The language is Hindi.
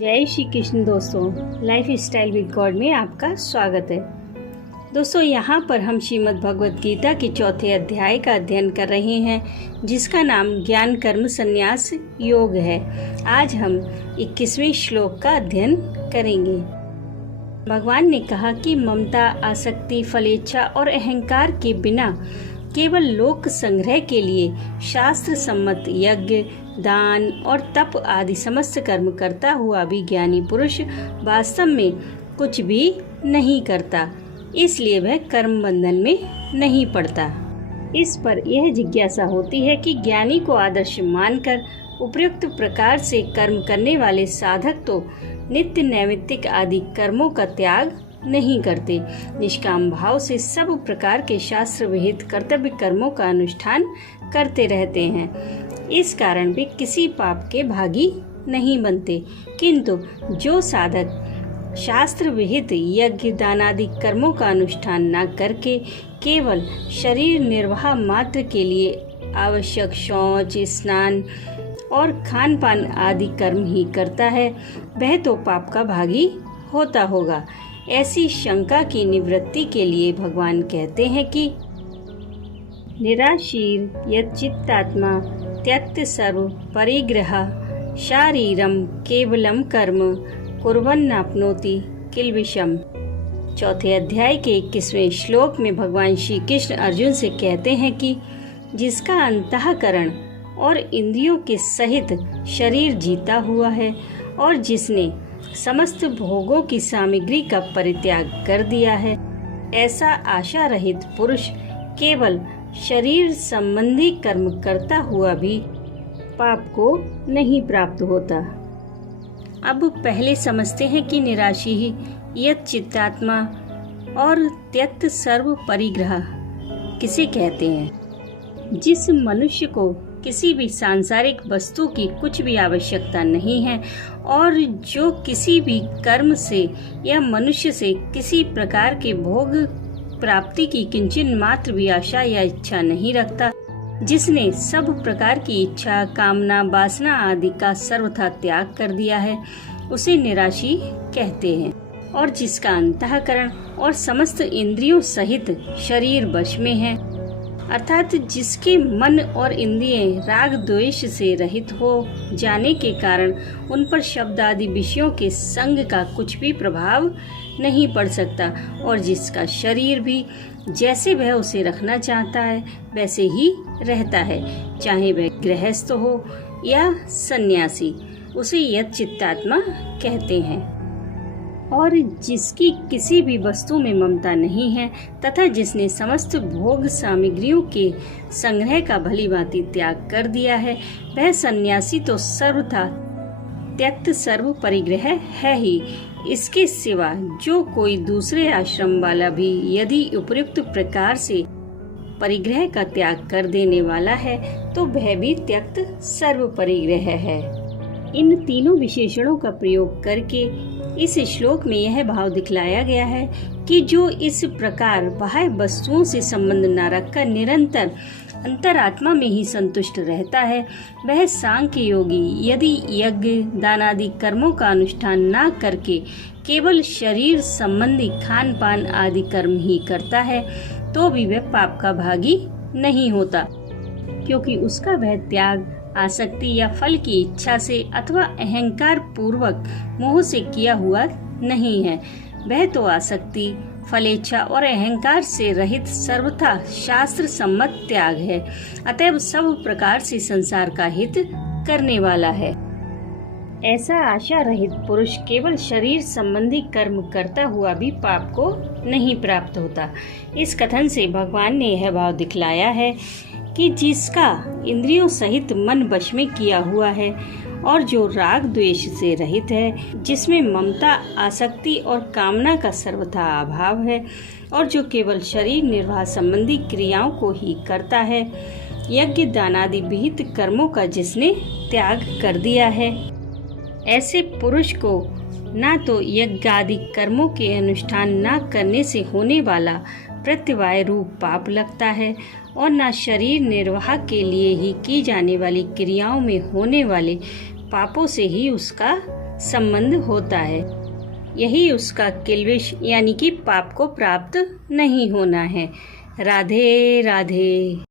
जय श्री कृष्ण दोस्तों, लाइफ स्टाइल विद गॉड में आपका स्वागत है। दोस्तों, यहाँ पर हम श्रीमद् भगवद गीता के चौथे अध्याय का अध्ययन कर रहे हैं, जिसका नाम ज्ञान कर्म संन्यास योग है। आज हम 21वें श्लोक का अध्ययन करेंगे। भगवान ने कहा कि ममता, आसक्ति, फलेच्छा और अहंकार के बिना केवल लोक संग्रह के लिए शास्त्र सम्मत यज्ञ, दान और तप आदि समस्त कर्म करता हुआ भी ज्ञानी पुरुष वास्तव में कुछ भी नहीं करता, इसलिए वह कर्म बंधन में नहीं पड़ता। इस पर यह जिज्ञासा होती है कि ज्ञानी को आदर्श मानकर उपयुक्त प्रकार से कर्म करने वाले साधक तो नित्य नैमित्तिक आदि कर्मों का त्याग नहीं करते, निष्काम भाव से सब प्रकार के शास्त्र विहित कर्तव्य कर्मों का अनुष्ठान करते रहते हैं। इस कारण वे किसी पाप के भागी नहीं बनते। किंतु जो साधक शास्त्र विहित यज्ञ, दान आदि कर्मों का अनुष्ठान न करके केवल शरीर निर्वाह मात्र के लिए आवश्यक शौच, स्नान और खान पान आदि कर्म ही करता है, वह तो पाप का भागी होता होगा। ऐसी शंका की निवृत्ति के लिए भगवान कहते हैं कि निराशीर यच्चित्तात्मा त्यक्त सर्व परिग्रह शारीरम केवलम कर्म कुर्वन्नाप्नोति किल्बिषम। चौथे अध्याय के 21वें श्लोक में भगवान श्री कृष्ण अर्जुन से कहते हैं कि जिसका अंतःकरण और इंद्रियों के सहित शरीर जीता हुआ है और जिसने समस्त भोगों की सामग्री का परित्याग कर दिया है, ऐसा आशा रहित पुरुष केवल शरीर संबंधी कर्म करता हुआ भी पाप को नहीं प्राप्त होता। अब पहले समझते हैं कि निराशी ही यत् चित्तात्मा और त्यक्त सर्व परिग्रह किसे कहते हैं। जिस मनुष्य को किसी भी सांसारिक वस्तु की कुछ भी आवश्यकता नहीं है और जो किसी भी कर्म से या मनुष्य से किसी प्रकार के भोग प्राप्ति की किंचन मात्र भी आशा या इच्छा नहीं रखता, जिसने सब प्रकार की इच्छा, कामना, वासना आदि का सर्वथा त्याग कर दिया है, उसे निराशी कहते हैं। और जिसका अंतःकरण और समस्त इंद्रियों सहित शरीर वश में है, अर्थात जिसके मन और इंद्रिय राग द्वेष से रहित हो जाने के कारण उन पर शब्द आदि विषयों के संग का कुछ भी प्रभाव नहीं पड़ सकता, और जिसका शरीर भी जैसे वह उसे रखना चाहता है वैसे ही रहता है, चाहे वह गृहस्थ हो या सन्यासी, उसे यत् चित्तात्मा कहते हैं। और जिसकी किसी भी वस्तु में ममता नहीं है तथा जिसने समस्त भोग सामग्रियों के संग्रह का भलीभांति त्याग कर दिया है, वह सन्यासी तो सर्वथा त्यक्त सर्व परिग्रह है ही। इसके सिवा जो कोई दूसरे आश्रम वाला भी यदि उपयुक्त प्रकार से परिग्रह का त्याग कर देने वाला है तो वह भी त्यक्त सर्व परिग्रह है। इन तीनों विशेषणों का प्रयोग करके इस श्लोक में यह भाव दिखलाया गया है कि जो इस प्रकार बाह्य वस्तुओं से संबंध न रखकर निरंतर अंतरात्मा में ही संतुष्ट रहता है, वह सांख्य योगी यदि यज्ञ, दान आदि कर्मों का अनुष्ठान न करके केवल शरीर संबंधी खान पान आदि कर्म ही करता है, तो भी वह पाप का भागी नहीं होता, क्योंकि उसका वह त्याग आसक्ति या फल की इच्छा से अथवा अहंकार पूर्वक मोह से किया हुआ नहीं है। वह तो आसक्ति, फलेच्छा और अहंकार से रहित सर्वथा शास्त्र सम्मत त्याग है, अतएव सब प्रकार से संसार का हित करने वाला है। ऐसा आशा रहित पुरुष केवल शरीर संबंधी कर्म करता हुआ भी पाप को नहीं प्राप्त होता। इस कथन से भगवान ने यह भाव दिखलाया है कि जिसका इंद्रियों सहित मन वश में किया हुआ है और जो राग द्वेष से रहित है, जिसमें ममता, आसक्ति और कामना का सर्वथा अभाव है और जो केवल शरीर निर्वाह संबंधी क्रियाओं को ही करता है, यज्ञ, दान आदि विहित कर्मों का जिसने त्याग कर दिया है, ऐसे पुरुष को न तो यज्ञ आदि कर्मों के अनुष्ठान न करने से होने वाला प्रत्यवाय रूप पाप लगता है और न शरीर निर्वाह के लिए ही की जाने वाली क्रियाओं में होने वाले पापों से ही उसका संबंध होता है। यही उसका किल्बिष यानी कि पाप को प्राप्त नहीं होना है। राधे राधे।